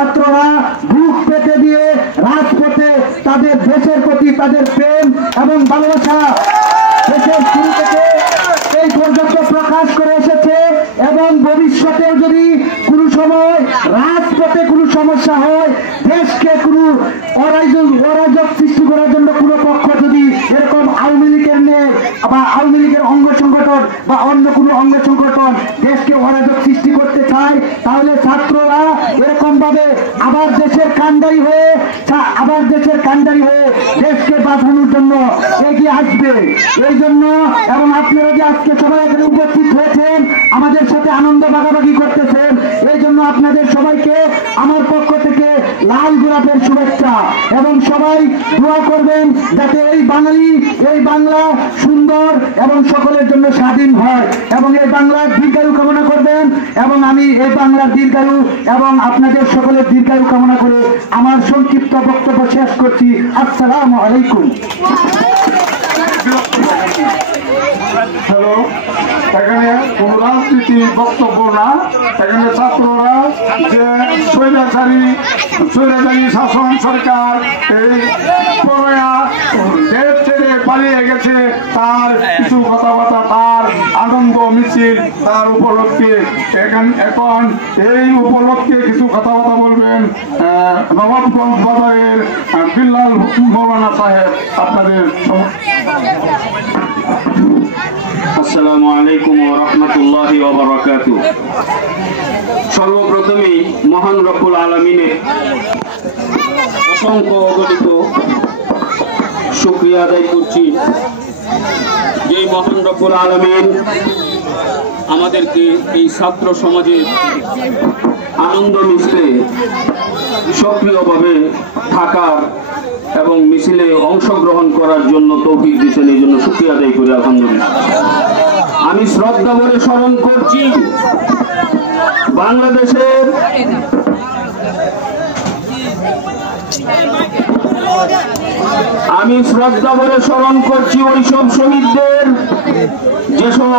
ছাত্ররা বুক পেতে দিয়ে রাজপথে তাদের দেশের প্রতি তাদের প্রেম এবং ভালোবাসা দেশের শুরু থেকে এই পর্যন্ত প্রকাশ করে এসেছে এবং ভবিষ্যতেও যদি কোনো সময় রাজপথে কোনো সমস্যা হয়, দেশকে কোনো অরাজক সৃষ্টি করার জন্য কোনো পক্ষ যদি এরকম আওয়ামী লীগের নেই বা আওয়ামী লীগের অঙ্গ সংগঠন বা অন্য কোনো অঙ্গ সংগঠন দেশকে অরাজক সৃষ্টি করতে চায়, তাহলে ছাত্ররা এরকম ভাবে আবার দেশের কান্ডারি হয়ে দেশকে বাঁচানোর জন্য এগিয়ে আসবে। এই জন্য এবং আপনারা যে আজকে সবাই এখানে উপস্থিত হয়েছেন, আমাদের সাথে আনন্দ ভাগাভাগি করতেছেন, এই জন্য আপনাদের সবাইকে আমার পক্ষ থেকে লাল গোলাপের শুভেচ্ছা এবং সবাই দোয়া করবেন যাতে এই বাংলা সুন্দর এবং সকলের জন্য স্বাধীন হয় এবং এই বাংলার দীর্ঘায়ু কামনা করবেন এবং আমি এই বাংলার দীর্ঘায়ু এবং আপনাদের সকলের দীর্ঘায়ু কামনা করে আমার সংক্ষিপ্ত বক্তব্য শেষ করছি। আসসালামু আলাইকুম। হ্যালো, এখানে কোন রাজনীতি বক্তব্য না, এখানে ছাত্ররা যে স্বৈরাচারী শাসন সরকার এই দেশ ছেড়ে পালিয়ে গেছে তার কিছু কথাবার্তা, তার আনন্দ মিছিল, তার উপলক্ষে এখন এই উপলক্ষে কিছু কথাবার্তা বলবেন নবাবগঞ্জ বাজারের বিল্লাল মৌলানা সাহেব। আপনাদের আসসালামু আলাইকুম ওয়া রাহমাতুল্লাহি ওয়া বারাকাতুহু। সর্বপ্রথমেই মহান রব্বুল আলামিনের অসংখ্য অগণিত শুকরিয়া আদায় করছি যে মহান রব্বুল আলামিন আমাদেরকে এই ছাত্র সমাজের আনন্দ মিছিলে সক্রিয়ভাবে থাকার এবং মিছিলে অংশগ্রহণ করার জন্য তৌফিক দিয়েছেন, এই জন্য শুকরিয়া আদায় করি আলহামদুলিল্লাহ। আমি শ্রদ্ধা ভরে স্মরণ করছি বাংলাদেশের ওইসব শহীদদের যেসব